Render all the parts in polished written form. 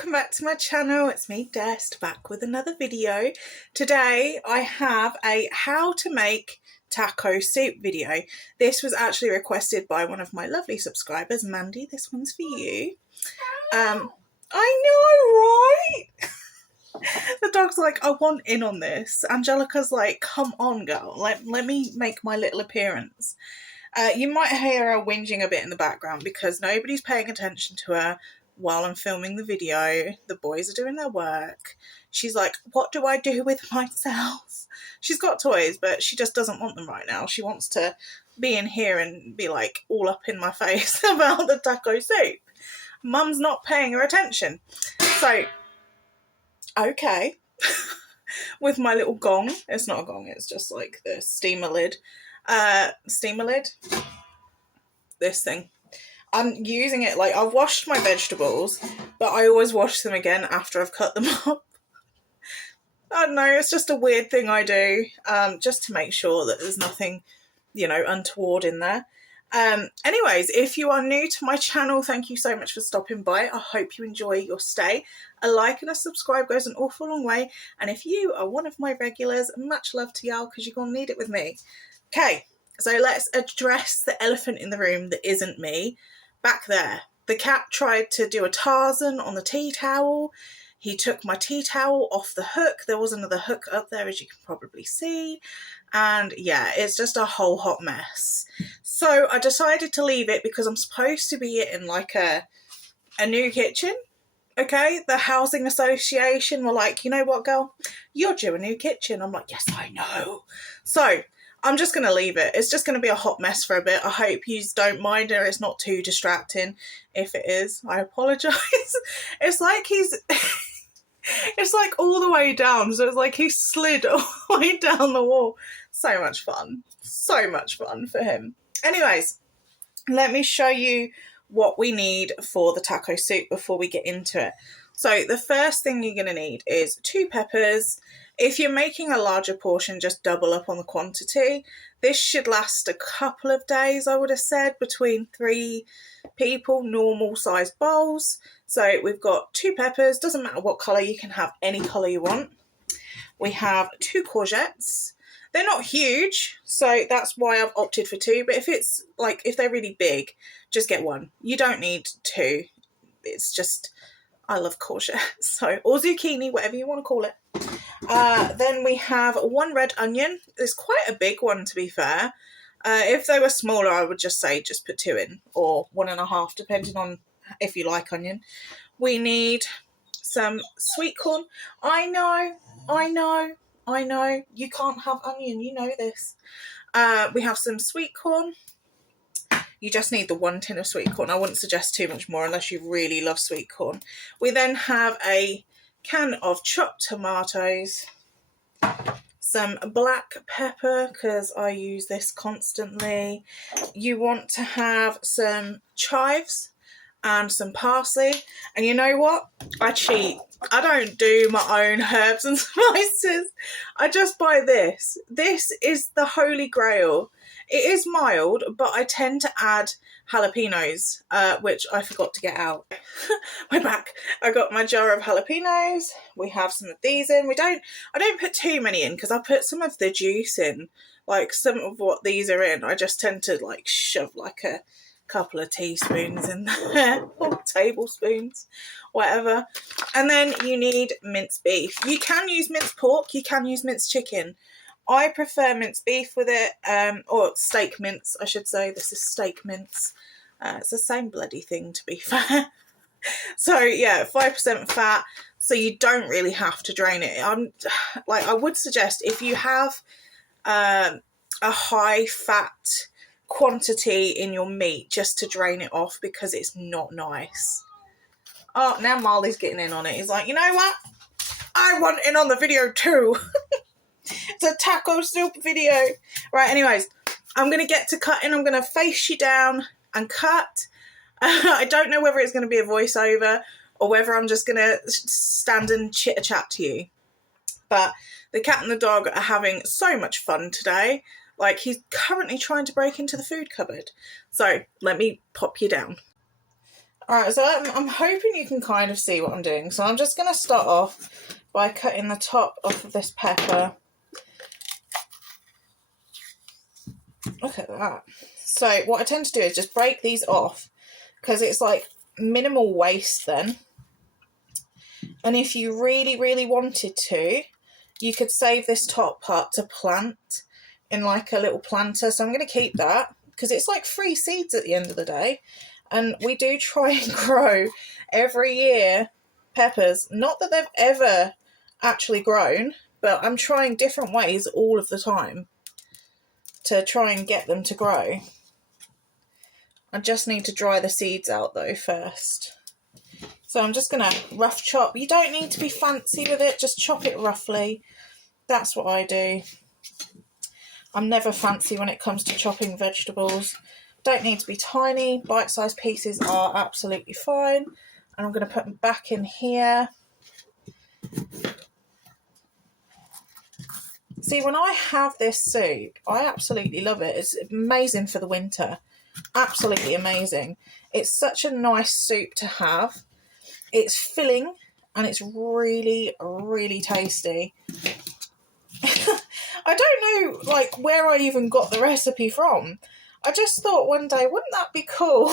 welcome back to my channel. It's me, Dest, back with another video. Today I have a how to make taco soup video. This was actually requested by one of my lovely subscribers, Mandy. This one's for you. I know, right? The dog's like, I want in on this. Angelica's like, come on, girl. Let me make my little appearance. You might hear her whinging a bit in the background because nobody's paying attention to her while I'm filming the video. The boys are doing their work. She's like, what do I do with myself? She's got toys, but she just doesn't want them right now. She wants to be in here and be like all up in my face about the taco soup. Mum's not paying her attention. So, okay. With my little gong. It's not a gong, it's just like the steamer lid. This thing. I'm using it like I've washed my vegetables, but I always wash them again after I've cut them up. I don't know, it's just a weird thing I do, just to make sure that there's nothing, you know, untoward in there. Anyways, if you are new to my channel, thank you so much for stopping by. I hope you enjoy your stay. A like and a subscribe goes an awful long way. And if you are one of my regulars, much love to y'all because you're going to need it with me. Okay, so let's address the elephant in the room that isn't me. Back there, the cat tried to do a Tarzan on the tea towel. He took my tea towel off the hook. There was another hook up there, as you can probably see. And yeah, it's just a whole hot mess. So I decided to leave it because I'm supposed to be in like a new kitchen. Okay, the housing association were like, you know what, girl, you're due a new kitchen. I'm like, yes, I know. So I'm just going to leave it. It's just going to be a hot mess for a bit. I hope you don't mind or it's not too distracting. If it is, I apologise. It's like it's like all the way down. So it's like he slid all the way down the wall. So much fun. So much fun for him. Anyways, let me show you what we need for the taco soup before we get into it. So the first thing you're going to need is 2 peppers. If you're making a larger portion, just double up on the quantity. This should last a couple of days, I would have said, between 3 people, normal sized bowls. So we've got 2 peppers, doesn't matter what colour, you can have any colour you want. We have 2 courgettes. They're not huge, so that's why I've opted for 2, but if they're really big, just get 1. You don't need 2. It's just, I love courgettes, or zucchini, whatever you want to call it. Then we have 1 red onion. It's quite a big one, to be fair. If they were smaller, I would just say just put 2 in, or 1.5, depending on if you like onion. We need some sweet corn. I know. You can't have onion, you know this. We have some sweet corn. You just need the 1 tin of sweet corn. I wouldn't suggest too much more unless you really love sweet corn. We then have a can of chopped tomatoes, some black pepper because I use this constantly. You want to have some chives and some parsley. And you know what? I cheat. I don't do my own herbs and spices. I just buy this. This is the holy grail. It is mild, but I tend to add jalapeños, which I forgot to get out. We're back. I got my jar of jalapeños. We have some of these in. I don't put too many in because I put some of the juice in. Like some of what these are in, I just tend to like shove like a couple of teaspoons in there, or tablespoons, whatever. And then you need minced beef. You can use minced pork, you can use minced chicken. I prefer minced beef with it, or steak mince, I should say. This is steak mince. It's the same bloody thing, to be fair. So yeah, 5% fat, so you don't really have to drain it. I would suggest if you have a high fat quantity in your meat, just to drain it off because it's not nice. Oh, now Marley's getting in on it. He's like, you know what? I want in on the video too. It's a taco soup video. Right, anyways, I'm going to get to cutting. I'm going to face you down and cut. I don't know whether it's going to be a voiceover or whether I'm just going to stand and chit-a-chat to you. But the cat and the dog are having so much fun today. Like, he's currently trying to break into the food cupboard. So, let me pop you down. Alright, so I'm hoping you can kind of see what I'm doing. So I'm just going to start off by cutting the top off of this pepper. Look at that. So what I tend to do is just break these off because it's like minimal waste then. And if you really, really wanted to, you could save this top part to plant in like a little planter. So I'm going to keep that because it's like free seeds at the end of the day. And we do try and grow every year peppers. Not that they've ever actually grown, but I'm trying different ways all of the time to try and get them to grow. I just need to dry the seeds out though first. So I'm just going to rough chop. You don't need to be fancy with it, just chop it roughly. That's what I do. I'm never fancy when it comes to chopping vegetables. Don't need to be tiny. Bite-sized pieces are absolutely fine. And I'm going to put them back in here. See, when I have this soup, I absolutely love it. It's amazing for the winter. Absolutely amazing. It's such a nice soup to have. It's filling and it's really, really tasty. I don't know, like, where I even got the recipe from. I just thought one day, wouldn't that be cool?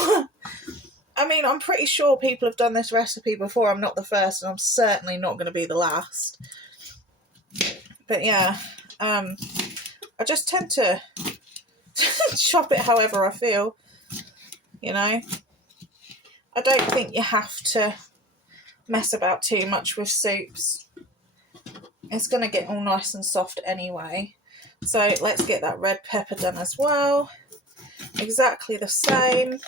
I mean, I'm pretty sure people have done this recipe before. I'm not the first, and I'm certainly not going to be the last. But yeah, I just tend to chop it however I feel, you know. I don't think you have to mess about too much with soups. It's going to get all nice and soft anyway. So let's get that red pepper done as well. Exactly the same.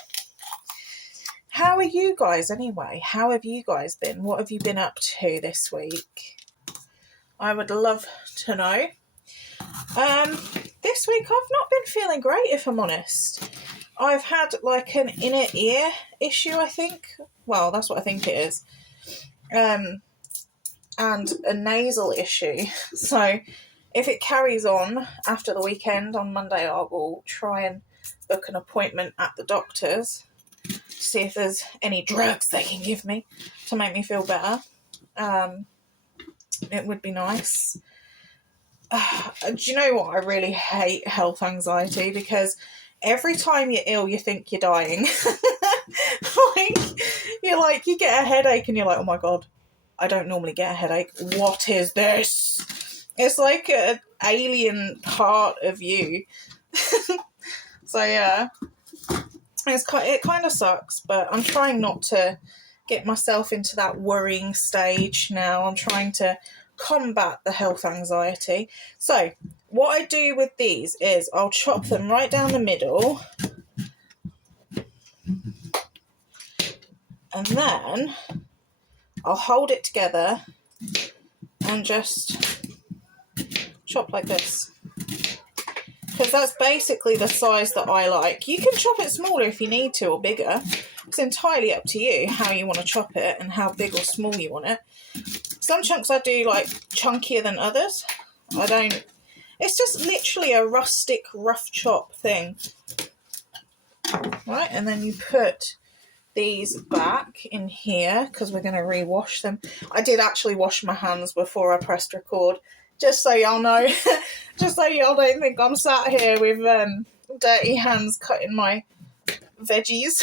How are you guys anyway? How have you guys been? What have you been up to this week? I would love to know. This week I've not been feeling great, if I'm honest. I've had like an inner ear issue, I think. Well, that's what I think it is. And a nasal issue. So if it carries on after the weekend, on Monday I will try and book an appointment at the doctor's to see if there's any drugs they can give me to make me feel better. It would be nice. Do you know what? I really hate health anxiety because every time you're ill, you think you're dying. You get a headache and you're like, oh my God, I don't normally get a headache. What is this? It's like an alien part of you. So yeah, it kind of sucks, but I'm trying not to get myself into that worrying stage now. I'm trying to combat the health anxiety. So what I do with these is I'll chop them right down the middle, and then I'll hold it together and just chop like this. Because that's basically the size that I like. You can chop it smaller if you need to, or bigger. It's entirely up to you how you want to chop it and how big or small you want it. Some chunks I do like chunkier than others. I don't. It's just literally a rustic, rough chop thing. Right, and then you put these back in here because we're going to re-wash them. I did actually wash my hands before I pressed record. Just so y'all know, just so y'all don't think I'm sat here with dirty hands cutting my veggies.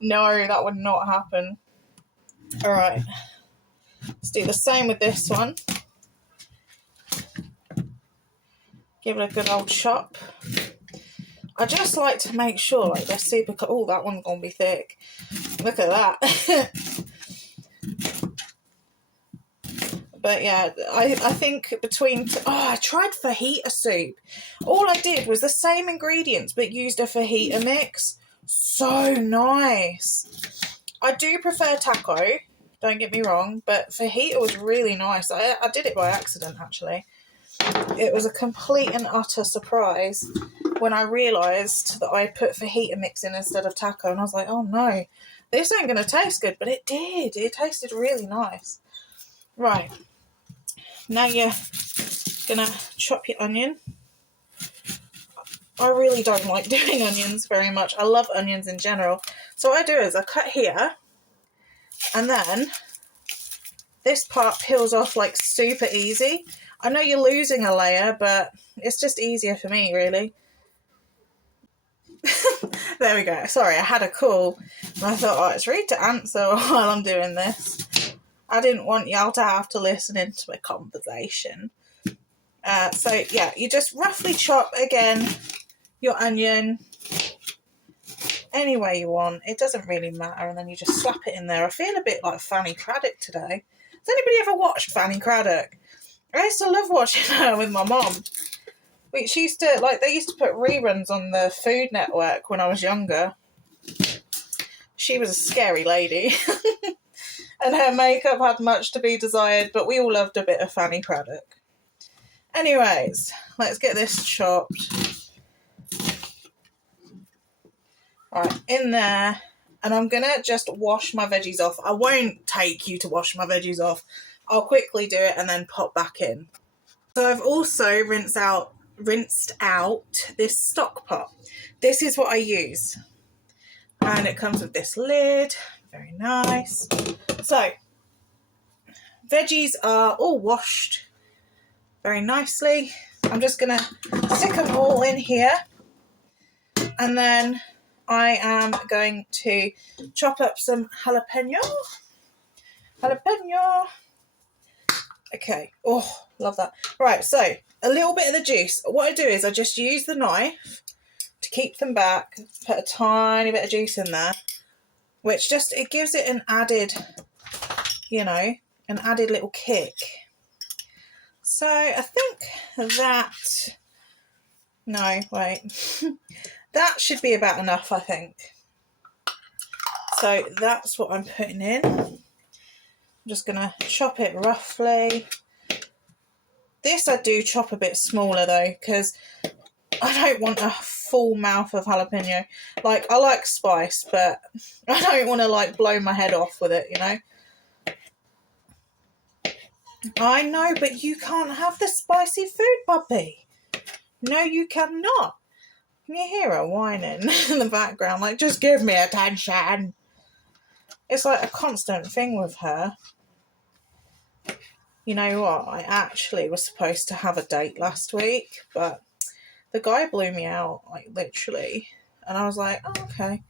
No, that would not happen. All right, let's do the same with this one. Give it a good old chop. I just like to make sure like they're super. Oh, that one's gonna be thick. Look at that. But yeah, I think between... I tried fajita soup. All I did was the same ingredients, but used a fajita mix. So nice. I do prefer taco, don't get me wrong, but fajita was really nice. I did it by accident, actually. It was a complete and utter surprise when I realised that I put fajita mix in instead of taco, and I was like, oh no, this ain't going to taste good, but it did. It tasted really nice. Right. Now you're going to chop your onion. I really don't like doing onions very much. I love onions in general, So what I do is I cut here, and then this part peels off like super easy. I know you're losing a layer, but it's just easier for me, really. There we go. Sorry, I had a call and I thought, oh, it's rude to answer while I'm doing this. I didn't want y'all to have to listen into a conversation. So yeah, you just roughly chop again your onion any way you want. It doesn't really matter, and then you just slap it in there. I feel a bit like Fanny Craddock today. Has anybody ever watched Fanny Craddock? I used to love watching her with my mom. She used to, like, they used to put reruns on the Food Network when I was younger. She was a scary lady. And her makeup had much to be desired, but we all loved a bit of Fanny Craddock. Anyways, let's get this chopped. Right, in there. And I'm going to just wash my veggies off. I won't take you to wash my veggies off. I'll quickly do it and then pop back in. So I've also rinsed out this stock pot. This is what I use. And it comes with this lid. Very nice. So, veggies are all washed very nicely. I'm just going to stick them all in here. And then I am going to chop up some jalapeño. Okay. Oh, love that. Right, so a little bit of the juice. What I do is I just use the knife to keep them back, put a tiny bit of juice in there, which just, it gives it an added, you know, an added little kick. So I think that, no, wait, that should be about enough, I think. So that's what I'm putting in. I'm just going to chop it roughly. This I do chop a bit smaller though, because I don't want a full mouth of jalapeno. Like, I like spice, but I don't want to, like, blow my head off with it, you know? I know, but you can't have the spicy food, puppy. No, you cannot. Can you hear her whining in the background? Like, just give me attention. It's like a constant thing with her. You know what? I actually was supposed to have a date last week, but the guy blew me out, like, literally. And I was like, oh, okay.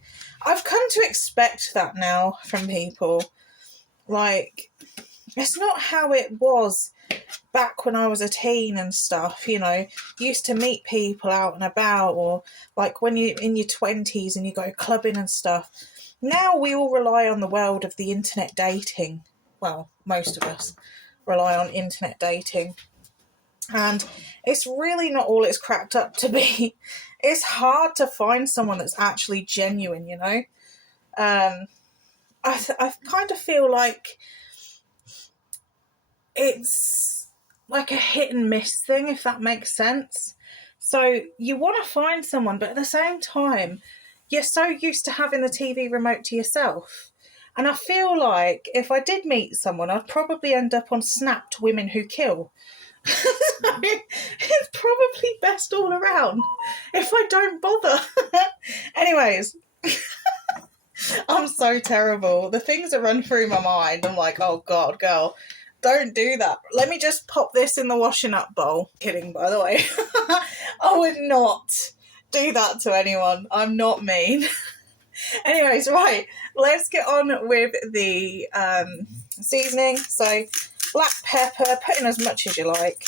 I've come to expect that now from people. Like, it's not how it was back when I was a teen and stuff, you know. Used to meet people out and about, or like when you're in your 20s and you go clubbing and stuff. Now we all rely on the world of the internet dating. Well, most of us rely on internet dating. And it's really not all it's cracked up to be. It's hard to find someone that's actually genuine, you know. I kind of feel like it's like a hit and miss thing, if that makes sense. So you want to find someone, but at the same time, you're so used to having the TV remote to yourself. And I feel like if I did meet someone, I'd probably end up on Snapped Women Who Kill. It's probably best all around if I don't bother. Anyways, I'm so terrible. The things that run through my mind, I'm like, oh God, girl, don't do that. Let me just pop this in the washing up bowl. Kidding, by the way. I would not do that to anyone. I'm not mean. Anyways, right, let's get on with the seasoning. So black pepper, put in as much as you like.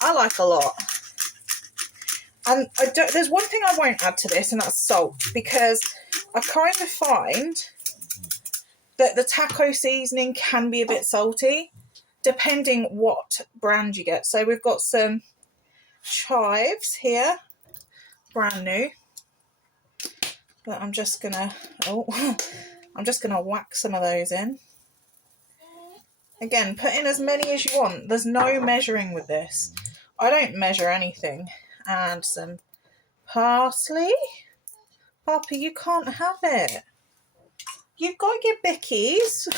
I like a lot. And there's one thing I won't add to this, and that's salt, because I kind of find that the taco seasoning can be a bit salty, depending what brand you get. So we've got some chives here, brand new, that I'm just gonna whack some of those in. Again, put in as many as you want. There's no measuring with this. I don't measure anything. And some parsley. Poppy, you can't have it. You've got your bickies.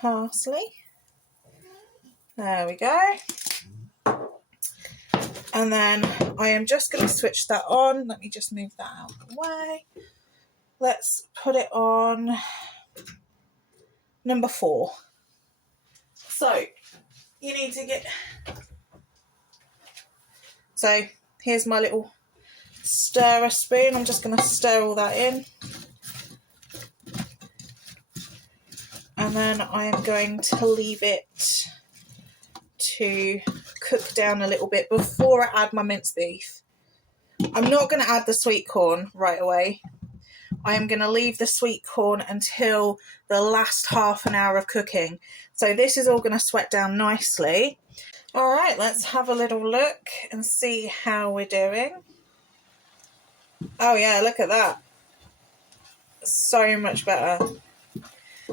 Parsley. There we go. And then I am just going to switch that on. Let me just move that out of the way. let's put it on number 4. So you need to get, so here's my little stirrer spoon. I'm just going to stir all that in. And then I am going to leave it to cook down a little bit before I add my minced beef. I'm not going to add the sweet corn right away. I am going to leave the sweet corn until the last half an hour of cooking. So this is all going to sweat down nicely. All right, let's have a little look and see how we're doing. Oh yeah, look at that. So much better.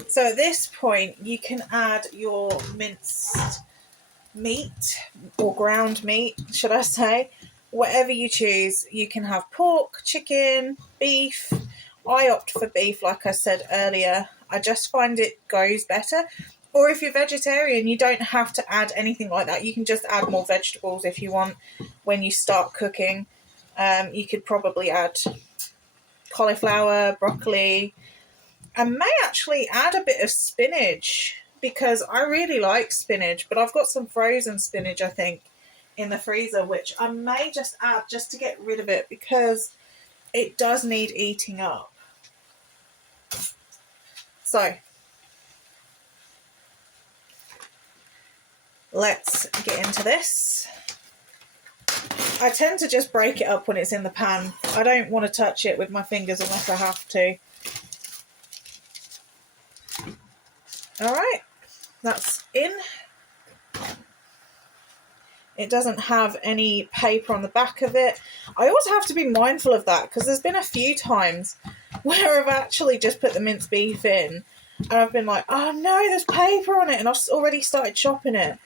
So at this point, you can add your minced meat, or ground meat, should I say. Whatever you choose. You can have pork, chicken, beef. I opt for beef, like I said earlier. I just find it goes better. Or if you're vegetarian, you don't have to add anything like that. You can just add more vegetables if you want when you start cooking. You could probably add cauliflower, broccoli, and may actually add a bit of spinach, because I really like spinach, but I've got some frozen spinach, I think, in the freezer, which I may just add just to get rid of it, because it does need eating up. So let's get into this. I tend to just break it up when it's in the pan. I don't want to touch it with my fingers unless I have to. All right, that's in. It doesn't have any paper on the back of it. I always have to be mindful of that, because there's been a few times where I've actually just put the minced beef in and I've been like, oh no, there's paper on it, and I've already started chopping it.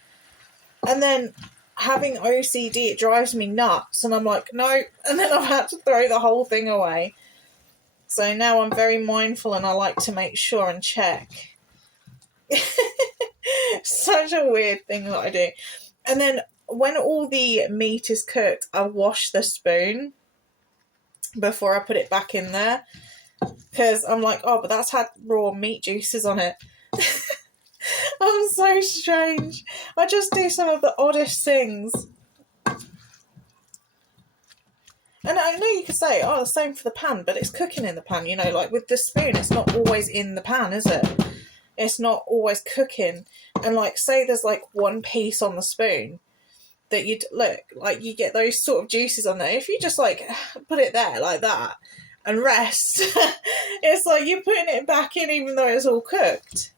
And then having OCD, it drives me nuts, and I'm like, no, and then I've had to throw the whole thing away. So now I'm very mindful, and I like to make sure and check. Such a weird thing that I do. And then when all the meat is cooked, I wash the spoon before I put it back in there, because I'm like, oh, but that's had raw meat juices on it. I'm so strange. I just do some of the oddest things. And I know you could say, oh, the same for the pan, but it's cooking in the pan, you know, like with the spoon, it's not always in the pan, is it? It's not always cooking. And like, say there's like one piece on the spoon that you'd look like, you get those sort of juices on there. If you just like put it there like that and rest, it's like you're putting it back in even though it's all cooked.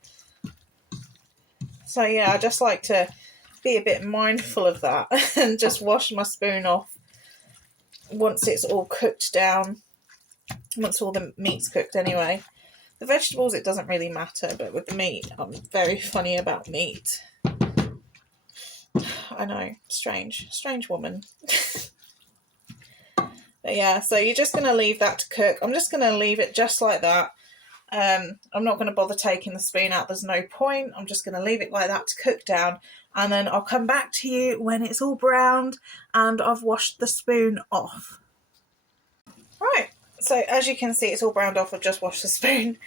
So yeah, I just like to be a bit mindful of that and just wash my spoon off once it's all cooked down, once all the meat's cooked anyway. The vegetables, it doesn't really matter, but with the meat, I'm very funny about meat. I know, strange woman. But yeah, so you're just going to leave that to cook. I'm just going to leave it just like that. I'm not going to bother taking the spoon out. There's no point. I'm just going to leave it like that to cook down. And then I'll come back to you when it's all browned and I've washed the spoon off. Right, so as you can see, it's all browned off. I've just washed the spoon.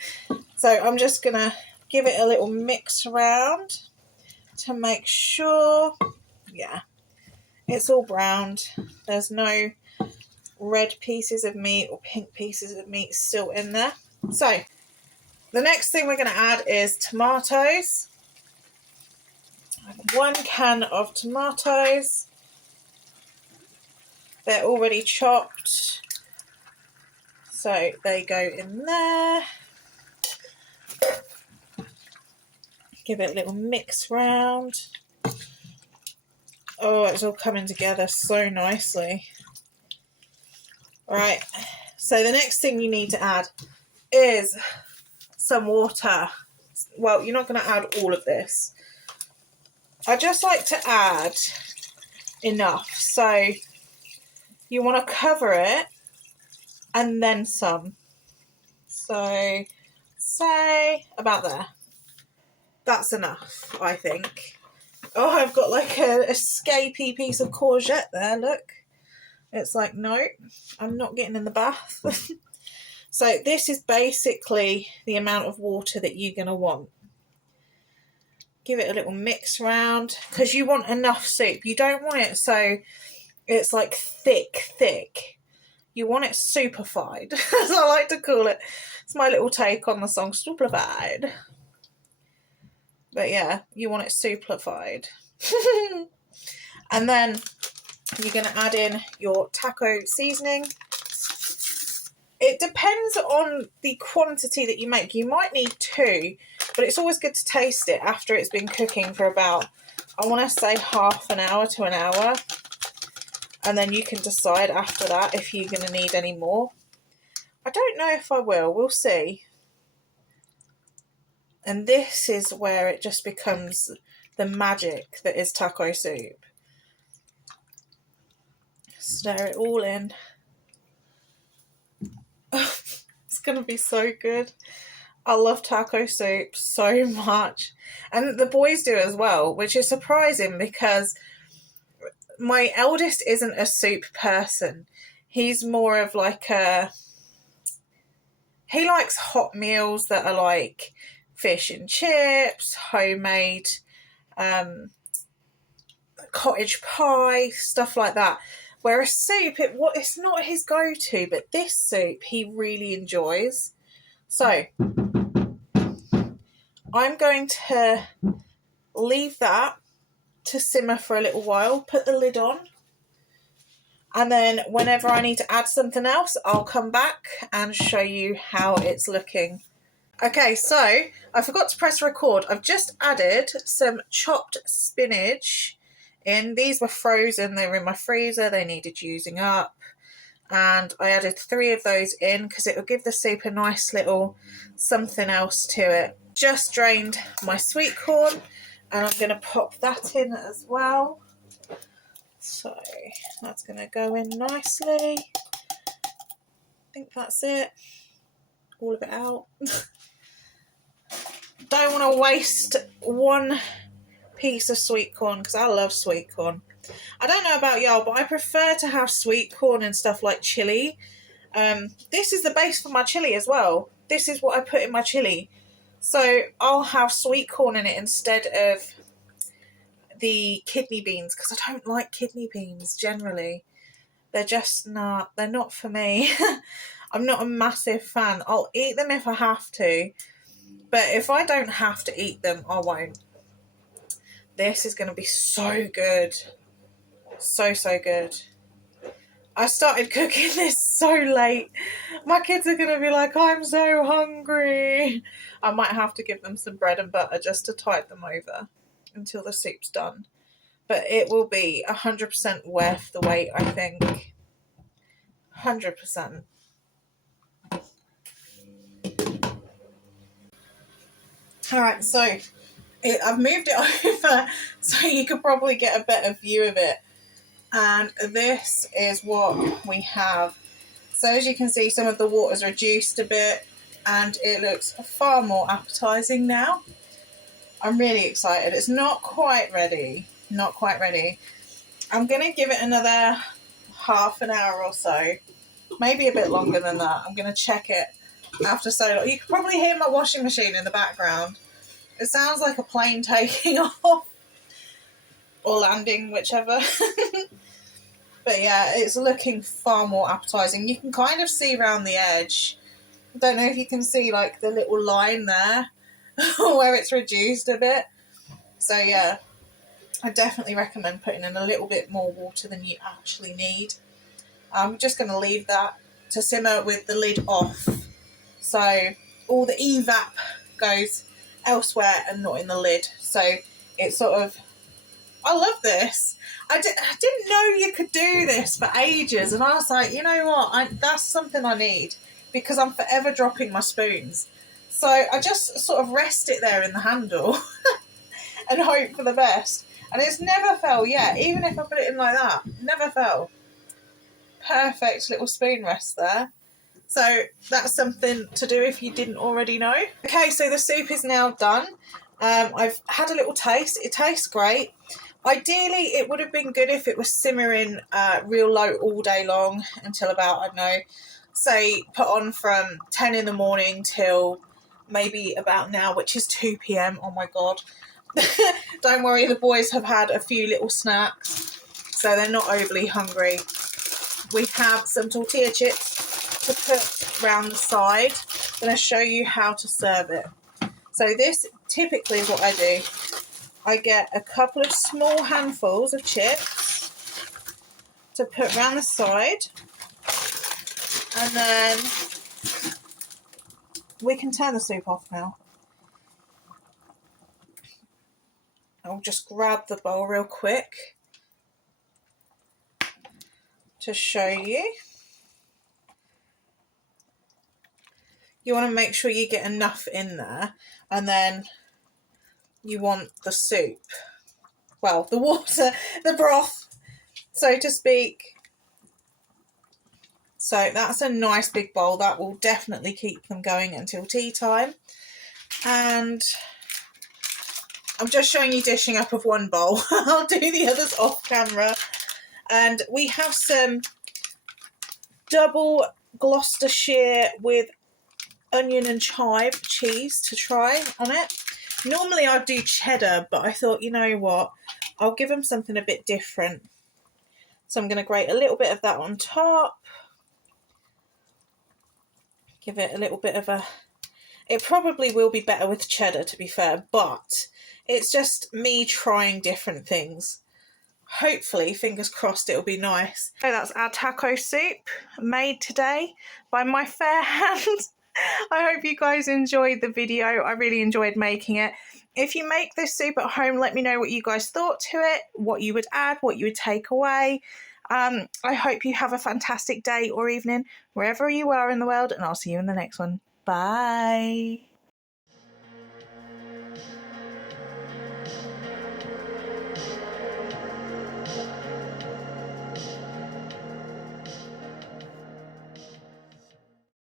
So I'm just going to give it a little mix around to make sure, yeah, it's all browned. There's no red pieces of meat or pink pieces of meat still in there. So the next thing we're going to add is tomatoes. I have 1 can of tomatoes. They're already chopped, so they go in there. Give it a little mix round. Oh, it's all coming together so nicely. All right, so the next thing you need to add is some water. Well, you're not going to add all of this. I just like to add enough. So you want to cover it and then some. So say about there. That's enough, I think. Oh, I've got like a escapey piece of courgette there, look. It's like, no, I'm not getting in the bath. So this is basically the amount of water that you're going to want. Give it a little mix around, because you want enough soup. You don't want it so it's like thick. You want it superfied, as I like to call it. It's my little take on the song Superfied. But yeah, you want it superfied. And then you're going to add in your taco seasoning. It depends on the quantity that you make. You might need 2, but it's always good to taste it after it's been cooking for about, I want to say, half an hour to an hour. And then you can decide after that if you're going to need any more. I don't know if I will. We'll see. And this is where it just becomes the magic that is taco soup. Stir it all in. It's going to be so good. I love taco soup so much. And the boys do as well, which is surprising because my eldest isn't a soup person. He's more of like a... He likes hot meals that are like fish and chips, homemade cottage pie, stuff like that. Whereas soup, it's not his go-to, but this soup he really enjoys. So I'm going to leave that to simmer for a little while, put the lid on, and then whenever I need to add something else, I'll come back and show you how it's looking. Okay, so I forgot to press record. I've just added some chopped spinach in. These were frozen, they were in my freezer, they needed using up. And I added 3 of those in because it will give the soup a nice little something else to it. Just drained my sweet corn and I'm going to pop that in as well. So that's going to go in nicely. I think that's it. All of it out. Don't want to waste one piece of sweet corn because I love sweet corn. I don't know about y'all, but I prefer to have sweet corn and stuff like chili. This is the base for my chili as well. This is what I put in my chili. So I'll have sweet corn in it instead of the kidney beans because I don't like kidney beans generally. They're just not, they're not for me. I'm not a massive fan. I'll eat them if I have to, but if I don't have to eat them, I won't. This is going to be so good. So good. I started cooking this so late. My kids are going to be like, I'm so hungry. I might have to give them some bread and butter just to tide them over until the soup's done. But it will be 100% worth the wait, I think. 100%. Alright, so I've moved it over so you could probably get a better view of it. And this is what we have. So as you can see, some of the water's reduced a bit and it looks far more appetizing now. I'm really excited. It's not quite ready. Not quite ready. I'm going to give it another half an hour or so. Maybe a bit longer than that. I'm going to check it after so long. You can probably hear my washing machine in the background. It sounds like a plane taking off. Or landing, whichever. But yeah, it's looking far more appetizing. You can kind of see around the edge. I don't know if you can see like the little line there where it's reduced a bit. So yeah, I definitely recommend putting in a little bit more water than you actually need. I'm just going to leave that to simmer with the lid off. So all the evap goes elsewhere and not in the lid. So it's sort of... I love this. I didn't know you could do this for ages. And I was like, you know what? That's something I need because I'm forever dropping my spoons. So I just sort of rest it there in the handle and hope for the best. And it's never fell yet. Even if I put it in like that, never fell. Perfect little spoon rest there. So that's something to do if you didn't already know. Okay, so the soup is now done. I've had a little taste. It tastes great. Ideally, it would have been good if it was simmering real low all day long until about, I don't know, say, put on from 10 in the morning till maybe about now, which is 2 p.m. Oh my God. Don't worry, the boys have had a few little snacks, so they're not overly hungry. We have some tortilla chips to put around the side. I'm going to show you how to serve it. So this typically is what I do. I get a couple of small handfuls of chips to put around the side, and then we can turn the soup off now. I'll just grab the bowl real quick to show you. You want to make sure you get enough in there, and then you want the soup, well, the water, the broth, so to speak. So that's a nice big bowl. That will definitely keep them going until tea time. And I'm just showing you dishing up of one bowl. I'll do the others off camera. And we have some double Gloucestershire with onion and chive cheese to try on it. Normally I'd do cheddar, but I thought, you know what, I'll give them something a bit different. So I'm going to grate a little bit of that on top. Give it a little bit of a... It probably will be better with cheddar, to be fair, but it's just me trying different things. Hopefully, fingers crossed, it'll be nice. So that's our taco soup, made today by my fair hands. I hope you guys enjoyed the video. I really enjoyed making it. If you make this soup at home, let me know what you guys thought to it, what you would add, what you would take away. I hope you have a fantastic day or evening, wherever you are in the world, and I'll see you in the next one. Bye.